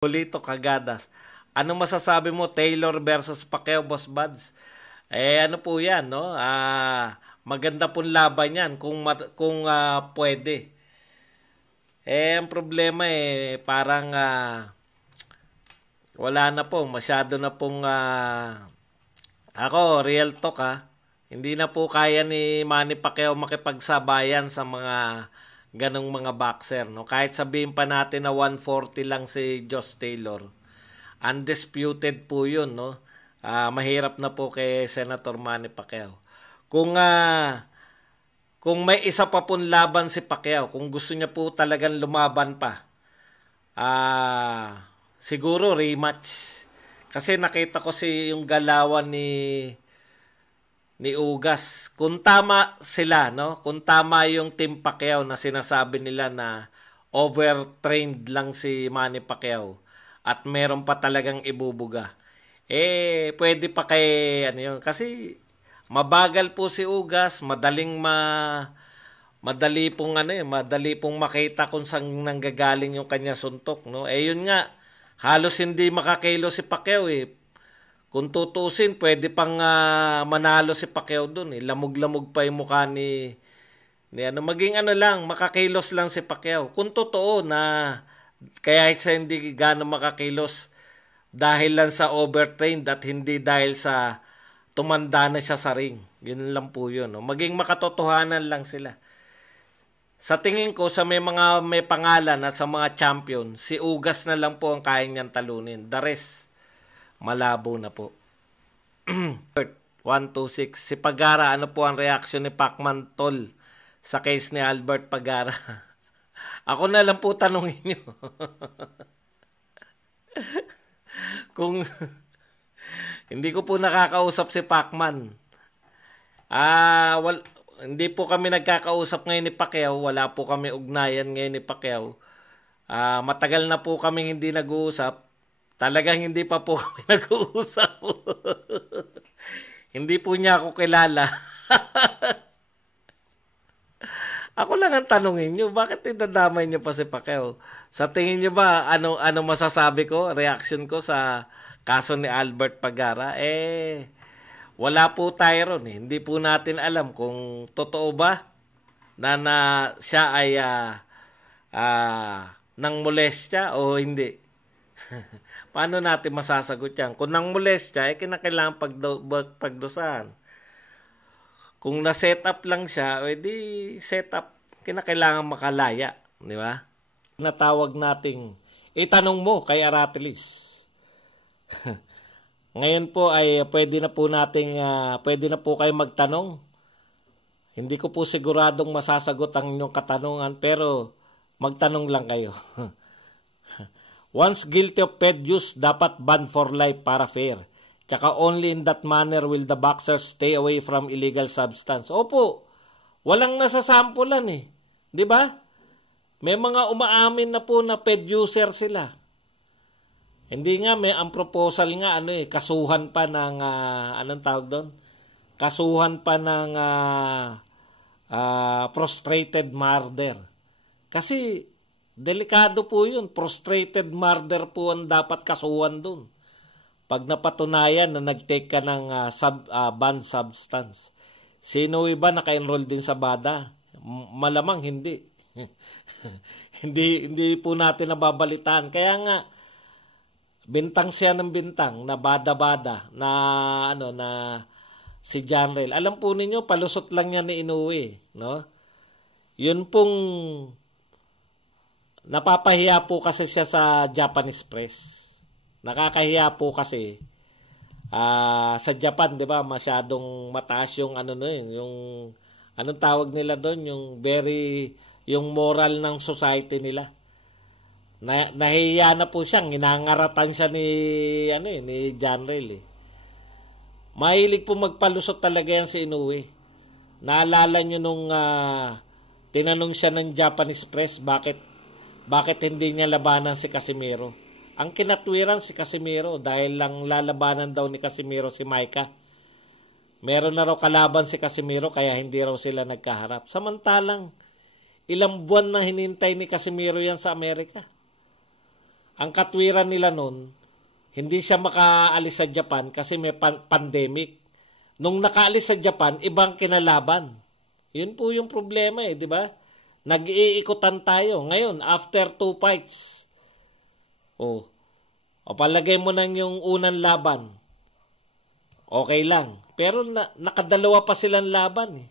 Polito Cagadas. Ano masasabi mo Taylor versus Pacquiao, Boss Buds? Ano po 'yan, no? Maganda pong laban 'yan kung pwede. Ang problema parang wala na po, masyado na pong ako real talk Hindi na po kaya ni Manny Pacquiao makipagsabayan sa mga ganong mga boxer, no? Kahit sabihin pa natin na 140 lang si Josh Taylor. Undisputed po 'yun, no? Mahirap na po kay Senator Manny Pacquiao. Kung may isa pa pong laban si Pacquiao, kung gusto niya po talagang lumaban pa, siguro rematch. Kasi nakita ko yung galawan ni Ugas. Kung tama sila, no? Kung tama yung Team Pacquiao na sinasabi nila na overtrained lang si Manny Pacquiao at meron pa talagang ibubuga. Pwede pa kay ano yun. Kasi mabagal po si Ugas, madali pong makita kung saan nanggagaling yung kanya suntok, no? Yun nga, halos hindi makakilo si Pacquiao Kung tutusin, pwede pang manalo si Pacquiao dun Lamog-lamog pa yung mukha ni maging makakilos lang si Pacquiao. Kung totoo na kaya siya hindi gaano makakilos dahil lang sa overtrained at hindi dahil sa tumanda na siya sa ring. Yun lang po yun. No? Maging makatotohanan lang sila. Sa tingin ko, sa may pangalan at sa mga champion, si Ugas na lang po ang kaya niyang talunin. The rest, malabo na po. 126. Si Pagara, ano po ang reaction ni Pacman Tol sa case ni Albert Pagara? Ako na lang po tanongin niyo. Kung hindi ko po nakakausap si Pacman. Hindi po kami nagkakausap ngayon ni Pacquiao. Wala po kami ugnayan ngayon ni Pacquiao. Matagal na po kami hindi nag-uusap. Talagang hindi pa po kami nag-uusap. Hindi po niya ako kilala. Ako lang ang tanungin niyo, bakit idadamay niyo pa si Pacquiao? Sa tingin niyo ba, ano masasabi ko, reaction ko sa kaso ni Albert Pagara? Wala po tayo ron Hindi po natin alam kung totoo ba na siya ay nang molestya o hindi. Paano natin masasagot yan? Kung nang molestya, kinakailangan pagdusahan. Kung na-set up lang siya, di set up, kinakailangan makalaya. Di ba? Natawag nating, itanong mo kay Aratilis. Ngayon po ay pwede na po kayo magtanong. Hindi ko po siguradong masasagot ang inyong katanungan, pero magtanong lang kayo. Once guilty of ped use, dapat banned for life para fair. Tsaka only in that manner will the boxers stay away from illegal substance. Opo, walang nasasampulan Di ba? May mga umaamin na po na ped user sila. Hindi nga, ang proposal nga, kasuhan pa ng, anong tawag doon? Kasuhan pa ng prostrated murder. Kasi, delikado po yun. Prostrated murder po ang dapat kasuhan doon. Pag napatunayan na nag-take ka ng banned substance. Sino iba naka-enroll din sa BADA? Malamang hindi. hindi po natin nababalitaan. Kaya nga, bintang siya ng bintang na bada-bada na si John Rail. Alam po ninyo, palusot lang niya ni Inoue, no? Yun pong napapahiya po kasi siya sa Japanese press. Nakakahiya po kasi sa Japan, 'di ba? Masyadong mataas yung yung anong tawag nila doon, yung moral ng society nila. Nahiya na po siyang inangaratan siya ni John Rail Mahilig po magpalusot talaga yan si Inoue. Naalala nyo nung tinanong siya ng Japanese press bakit hindi niya labanan si Casimero. Ang kinatwiran si Casimero dahil lang lalabanan daw ni Casimero si Micah. Meron na raw kalaban si Casimero kaya hindi raw sila nagkaharap. Samantalang ilang buwan na hinintay ni Casimero yan sa Amerika. ang katwiran nila nun, hindi siya makaalis sa Japan kasi may pandemic. Nung nakaalis sa Japan, ibang kinalaban. Yun po yung problema di ba? Nag-iikutan tayo. Ngayon, after 2 fights, o palagay mo nang yung unang laban, okay lang. Pero nakadalawa pa silang laban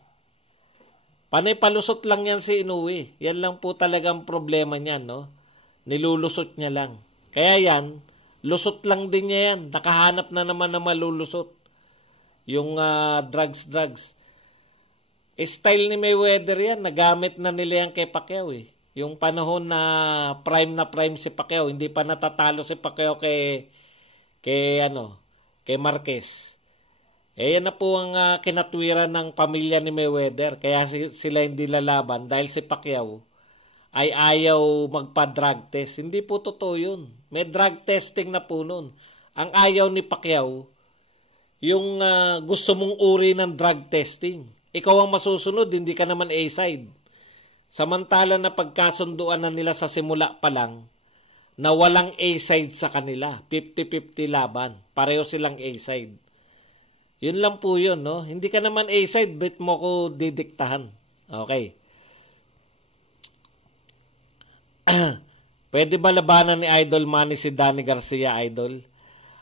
Panay palusot lang yan si Inoue. Yan lang po talagang problema niyan, no? Nilulusot niya lang. Kaya yan, lusot lang din niya yan. Nakahanap na naman na malulusot. Yung drugs. Style ni Mayweather yan. Nagamit na nila yan kay Pacquiao Yung panahon na prime si Pacquiao, hindi pa natatalo si Pacquiao kay Marquez. Yan na po ang kinatwiran ng pamilya ni Mayweather. Kaya sila hindi lalaban dahil si Pacquiao ay ayaw magpa-drug test. Hindi po totoo yun. May drug testing na po nun. Ang ayaw ni Pacquiao, yung gusto mong uri ng drug testing. Ikaw ang masusunod, hindi ka naman A-side. Samantala na pagkasunduan na nila sa simula pa lang, na walang A-side sa kanila. 50-50 laban. Pareho silang A-side. Yun lang po yun, no? Hindi ka naman A-side, bet mo ko didiktahan. Okay. Pwede ba labanan ni Idol Manny si Danny Garcia, Idol?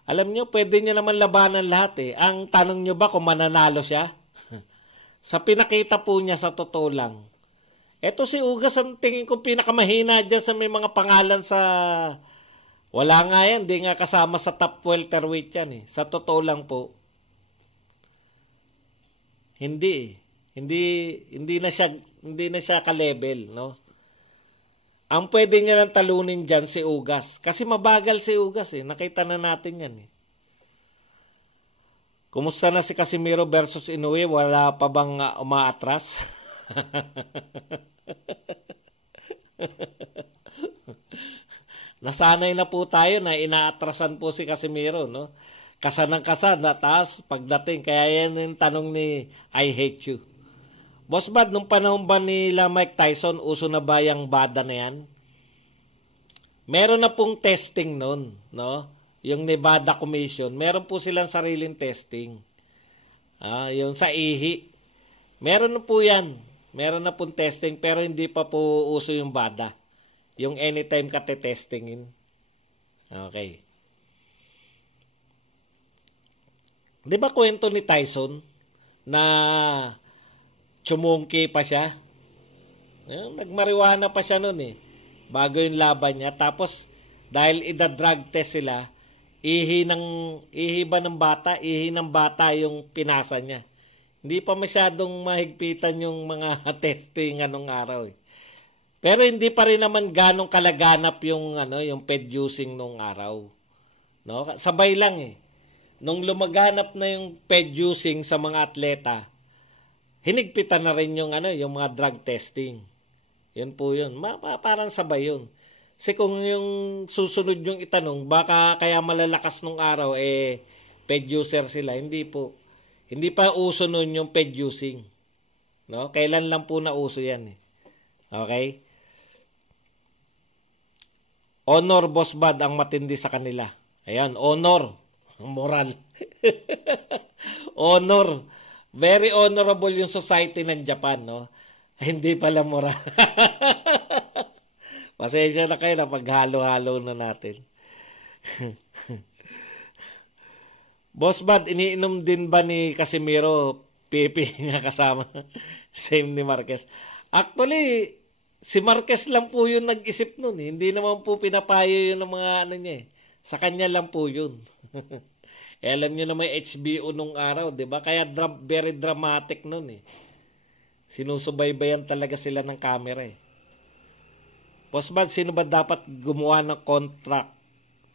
Alam nyo, pwede nyo naman labanan lahat Ang tanong nyo ba kung mananalo siya? Sa pinakita po niya sa totoo lang. Eto si Ugas ang tingin ko pinakamahina dyan sa may mga pangalan sa... Wala nga yan, di nga kasama sa top welterweight yan Sa totoo lang po. Hindi na siya ka-level, no? Ang pwede niya lang talunin diyan si Ugas kasi mabagal si Ugas Nakita na natin 'yan Kumusta na si Casimiro versus Inoue? Wala pa bang umaatras? Nasanay na po tayo na inaatrasan po si Casimiro, no? Kasan na taas pagdating. Kaya yan yung tanong ni I Hate You. Boss Bad, nung panahon ba nila Mike Tyson, uso na ba yung bada na yan? Meron na pong testing nun, no? Yung Nevada Commission, meron po silang sariling testing. Yung sa ihi. Meron na po yan. Meron na pong testing, pero hindi pa po uso yung bada. Yung anytime ka te-testingin. Okay. Di ba kwento ni Tyson na tsumungki pa siya? Nagmariwana pa siya noon bago yung laban niya. Tapos, dahil ida-drug test sila, ihi ng bata yung pinasa niya. Hindi pa masyadong mahigpitan yung mga testing anong araw Pero hindi pa rin naman ganong kalaganap yung ped-using nung araw. No? Sabay lang Nung lumaganap na yung ped-using sa mga atleta, hinigpitan na rin yung mga drug testing. Yun po yun. Parang sabay yun. Kasi kung yung susunod yung itanong, baka kaya malalakas nung araw, ped-user sila. Hindi po. Hindi pa uso nun yung ped-using. No? Kailan lang po na uso yan Okay? Honor, Boss Bad, ang matindi sa kanila. Ayan, honor. Moral. Honor. Very honorable yung society ng Japan, no? Hindi pala moral. Pasensya na kayo na paghalo-halo na natin. Boss Bad, iniinom din ba ni Casimiro pipi nga kasama? Same ni Marquez. Actually, si Marquez lang po yung nag-isip nun. Hindi naman po pinapayo yun ng mga niya Sa kanya lang po yun. Alam nyo na may HBO nung araw, di ba? Kaya very dramatic nun Sinusubaybayan talaga sila ng camera Boss Bad, sino ba dapat gumawa ng contract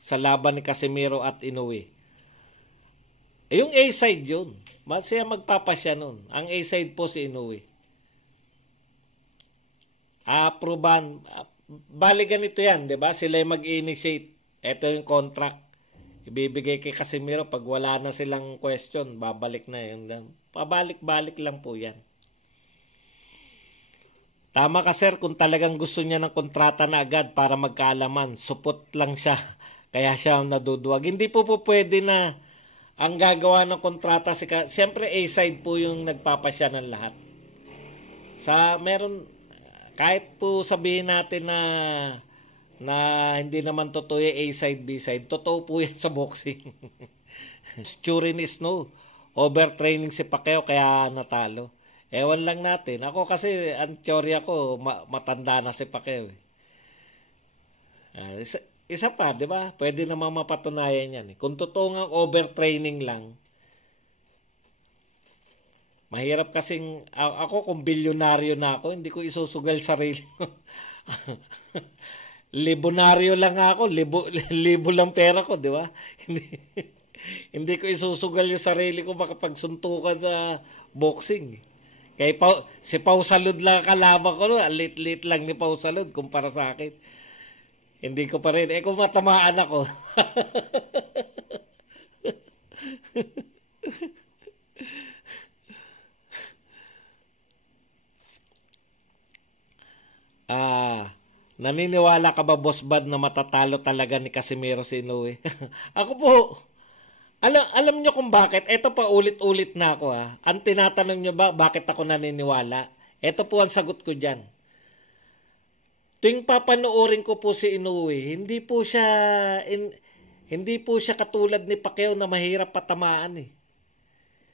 sa laban ni Casimiro at Inoue? Yung A-side yun. Ba't siya magpapasya nun? Ang A-side po si Inoue. Aproban. Bali ganito yan, di ba? Sila yung mag-initiate. Ito yung contract. Ibibigay kay Casimiro pag wala na silang question, babalik na yun. Pabalik-balik lang po yan. Tama ka sir, kung talagang gusto niya ng kontrata na agad para magkaalaman, supot lang siya. Kaya siya naduduwag. Hindi po pwede na ang gagawa ng kontrata siyempre A-side po yung nagpapasya ng lahat. Kahit po sabihin natin na hindi naman totoo yung A-side, B-side, totoo po yan sa boxing. Turin is no. Overtraining si Pacquiao kaya natalo. Ewan lang natin. Ako kasi, ang teorya ko, matanda na si Pacquiao. Isa pa, di ba? Pwede naman mapatunayan yan. Kung totoo nga overtraining lang, mahirap kasing, ako kung bilyonaryo na ako, hindi ko isusugal sarili ko. Libonaryo lang ako, libo lang pera ko, di ba? Hindi ko isusugal yung sarili ko makapagsuntukan sa boxing. Kaya si Pau Salud lang kalaban ko, no? Lit-lit lang ni Pau Salud kumpara sa akin. Hindi ko pa rin. Kung matamaan ako. Naniniwala ka ba, Boss Bad, na matatalo talaga ni Casimero si Inoue? Ako po, alam nyo kung bakit? Ito pa ulit-ulit na ako ha. Ang tinatanong nyo ba, bakit ako naniniwala? Ito po ang sagot ko dyan. Tuwing papanoorin ko po si Inoue, hindi po siya katulad ni Pacquiao na mahirap patamaan eh.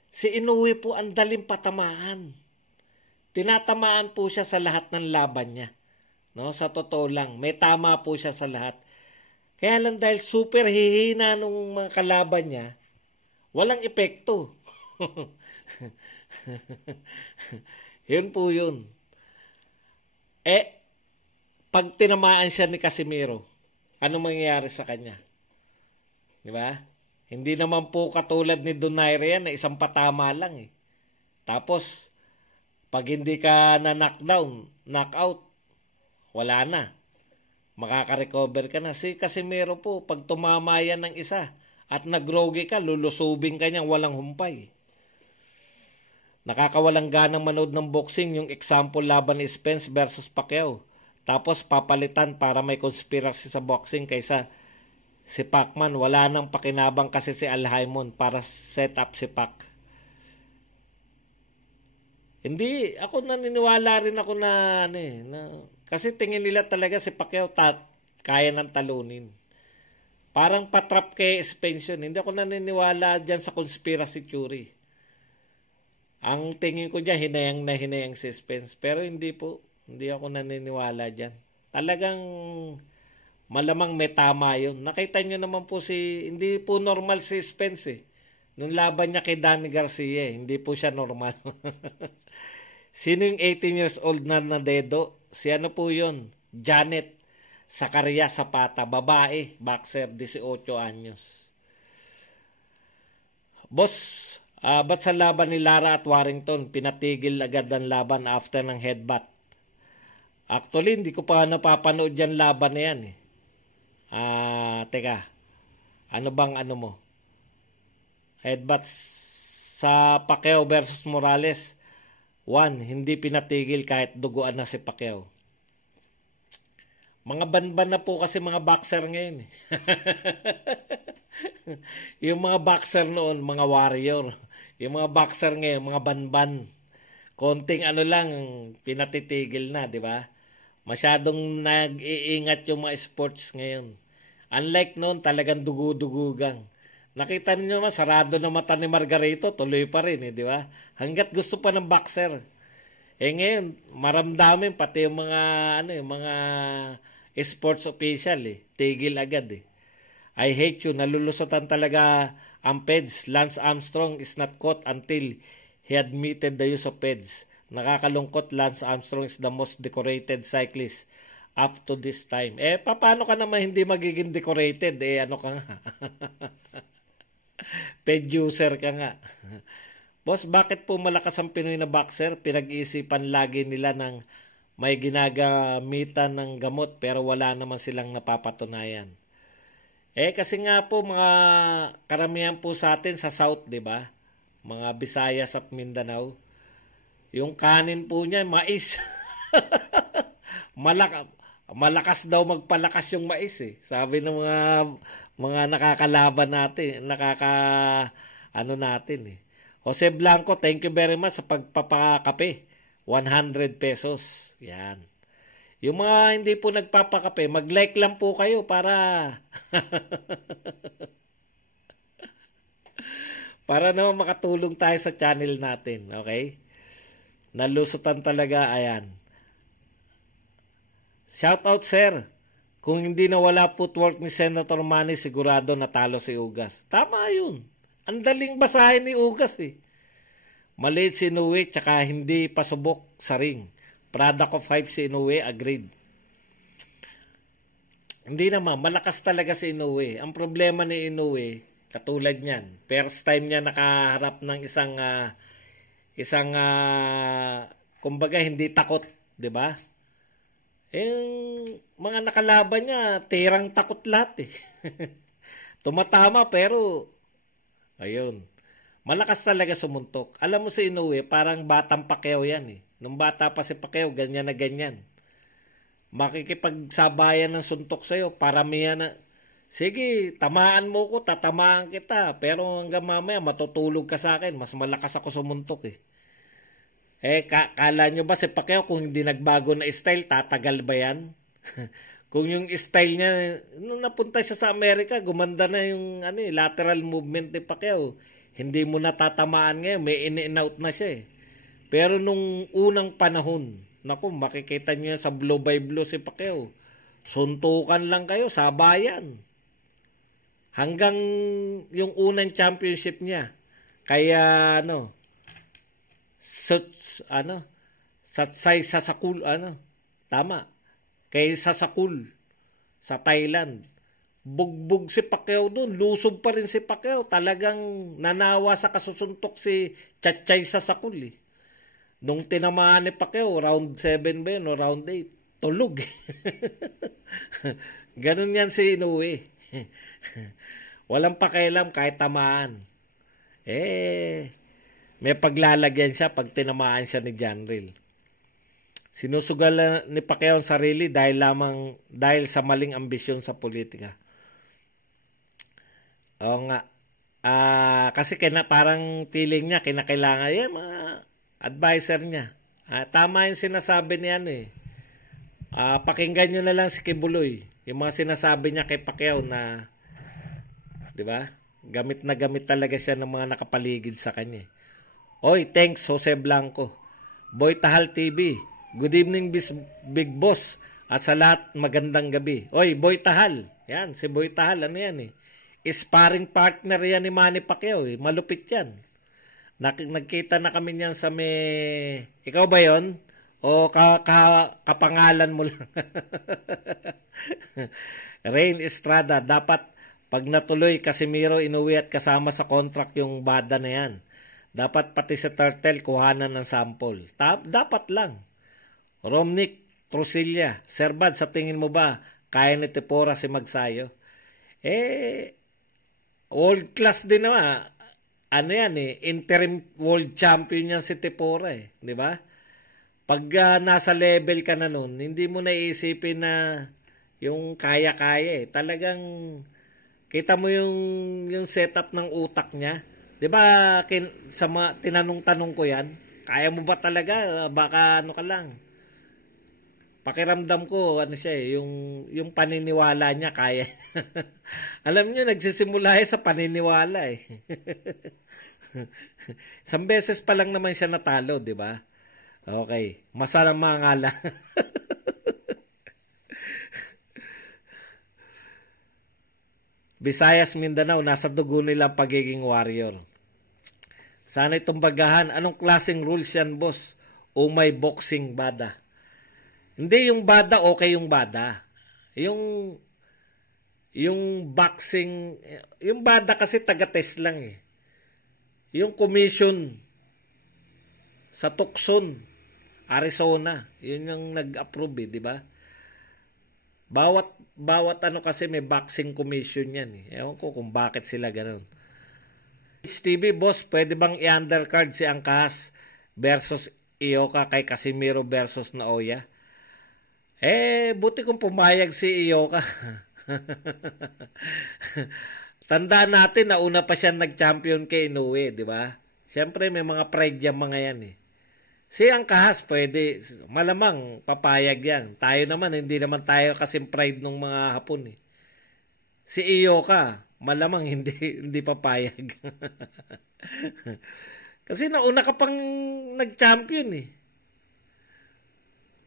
Si Inoue po ang daling patamaan. Tinatamaan po siya sa lahat ng laban niya. No, sa totoo lang, may tama po siya sa lahat. Kaya lang dahil super hihina nung mga kalaban niya, walang epekto. Yun po yun. Pag tinamaan siya ni Casimero, ano mangyayari sa kanya? Di ba? Hindi naman po katulad ni Donaire yan na isang patama lang eh. Tapos, pag hindi ka na knockout, wala na. Makaka-recover ka na. Si Casimero po, pag tumama yan ng isa at nagrogi ka, lulusubing ka niyang walang humpay. Nakakawalang ganang manood ng boxing yung example laban ni Spence versus Pacquiao. Tapos papalitan para may conspiracy sa boxing kaysa si Pacman. Wala nang pakinabang kasi si Al Haymon para set up si Pac. Hindi, ako naniniwala rin ako na kasi tingin nila talaga si Pacquiao kaya ng talunin. Parang patrap kay Spence yun. Hindi ako naniniwala dyan sa conspiracy theory. Ang tingin ko dyan, hinayang si Spence. Pero hindi po. Hindi ako naniniwala dyan. Talagang malamang may tama yun. Nakita nyo naman po hindi po normal si Spence eh. Nung laban niya kay Danny Garcia, hindi po siya normal. Sino yung 18 years old na dedo? Si ano po yun? Janet Zacaria Zapata. Babae, boxer, 18 anyos. Boss, ba't sa laban ni Lara at Warrington, pinatigil agad ang laban after ng headbutt? Actually, hindi ko pa napapanood yan laban na yan eh. Teka. Ano bang mo? Headbutt sa Pacquiao versus Morales. 1, hindi pinatigil kahit duguan na si Pacquiao. Mga banban na po kasi mga boxer ngayon eh. Yung mga boxer noon, mga warrior. Yung mga boxer ngayon, mga banban. Konting lang, pinatitigil na, di ba? Masyadong nag-iingat yung mga sports ngayon. Unlike noon, talagang dugu-dugugang. Nakita niyo naman, sarado na mata ni Margarito, tuloy pa rin, di ba? Hanggat gusto pa ng boxer. Ngayon, maramdamin pati yung mga sports official tigil agad I hate you, nalulusotan talaga ang PEDS. Lance Armstrong is not caught until he admitted the use of PEDS. Nakakalungkot, Lance Armstrong is the most decorated cyclist up to this time. Paano ka naman hindi magiging decorated? Ano ka nga? Ped user ka nga. Boss, bakit po malakas ang Pinoy na boxer? Pinag-iisipan lagi nila ng may ginagamitan ng gamot pero wala naman silang napapatunayan. Kasi nga po mga karamihan po sa atin sa South, di ba? Mga Visayas at Mindanao. Yung kanin po niya, mais. Malakas daw magpalakas yung mais eh. Sabi ng mga nakakalaban natin, natin eh. Jose Blanco, thank you very much sa pagpapakape. 100 pesos. Yan. Yung mga hindi po nagpapakape, mag-like lang po kayo para para naman makatulong tayo sa channel natin. Okay? Nalusutan talaga. Ayan. Shout out, sir. Kung hindi nawala footwork ni Senator Manny, sigurado natalo si Ugas. Tama yun. Ang daling basahin ni Ugas eh. Maliit si Inoue, tsaka hindi pasubok sa ring. Product of hype si Inoue, agreed. Hindi naman, malakas talaga si Inoue. Ang problema ni Inoue, katulad niyan, first time niya nakaharap ng isang kumbaga hindi takot, 'di ba? Mga nakalaban niya, tirang takot lahat eh. Tumatama pero ayun. Malakas talaga sumuntok. Alam mo si Inoue, parang batang Pacquiao yan eh. Nung bata pa si Pacquiao, ganyan na ganyan. Makikipagsabayan ng suntok sa'yo, paramihan na, sige, tamaan mo ko, tatamaan kita. Pero hanggang mamaya, matutulog ka sa akin. Mas malakas ako sumuntok eh. Kala nyo ba si Pacquiao kung hindi nagbago na style, tatagal ba yan? Kung yung style niya, nung napunta siya sa Amerika, gumanda na yung lateral movement ni Pacquiao. Hindi mo natatamaan ngayon, may in-out na siya eh. Pero nung unang panahon, naku, makikita niyo sa blow by blow si Pacquiao. Suntukan lang kayo, sabayan. Hanggang yung unang championship niya. Kaya Satsai Sasakul, tama. Kay Sasakul sa Thailand. Bugbog si Pacquiao doon. Lusob pa rin si Pacquiao. Talagang nanawa sa kasusuntok si Satsai Sasakul eh. Nung tinamaan ni Pacquiao, round 7 ba yun o round 8? Tulog. Ganun yan si Inoue. Walang pakialam kahit tamaan. May paglalagyan siya pag tinamaan siya ni Janril. Sinusugal ni Pacquiao ang sarili dahil sa maling ambisyon sa politika. Oo nga. Kasi parang feeling niya, kinakailangan mga advisor niya. Tama yung sinasabi niya pakinggan nyo na lang si Kibuloy. Yung mga sinasabi niya kay Pacquiao na, di ba? Gamit na gamit talaga siya ng mga nakapaligid sa kanya. Oy, thanks Jose Blanco. Boy Tahal TV. Good evening, Big Boss. At sa lahat, magandang gabi. Oy, Boy Tahal. Yan, si Boy Tahal, yan eh. Sparring partner yan ni Manny Pacquiao eh. Malupit yan. Nagkita na kami niyan sa Ikaw ba yon? O kapangalan mo lang? Rain Estrada, dapat pag natuloy Casimiro, Inoue at kasama sa contract yung bada na yan. Dapat pati sa Turtle kuhanan ng sample. Dapat lang. Romnick Trusilla, Sir Bad, sa tingin mo ba kaya ni Tipora si Magsayo? World class din naman. Interim world champion yan si Tipora eh. Di ba? Pag nasa level ka na nun, hindi mo naisipin na yung kaya-kaya eh. Talagang kita mo yung setup ng utak niya. Di ba tinanong-tanong ko yan? Kaya mo ba talaga? Baka ka lang. Pakiramdam ko, siya eh, yung paniniwala niya kaya. Alam niyo, nagsisimula sa paniniwala eh. Isang beses pa lang naman siya natalo, di ba? Okay. Masama nga lang. Visayas, Mindanao, nasa dugo nila pagiging warrior. Sana itong bagahan. Anong klaseng rules yan, boss? O may boxing bada? Hindi yung bada, okay yung bada. Yung boxing, yung bada kasi taga-test lang eh. Yung commission sa Tucson, Arizona, yun yung nag-approve eh, di ba? Bawat kasi may boxing commission yan eh. Ewan ko kung bakit sila ganun. HTV, boss, pwede bang i-undercard si Angkas versus Ioka kay Casimiro versus Naoya. Buti kung pumayag si Ioka. Tandaan natin na una pa siya nag-champion kay Inoue, di ba? Siyempre may mga pride yung mga yan eh. Si Angkahas pwede, malamang papayag yan. Tayo naman, hindi naman tayo kasing pride ng mga Hapon eh. Si Ioka, malamang hindi papayag. Kasi nauna ka pang nag-champion eh.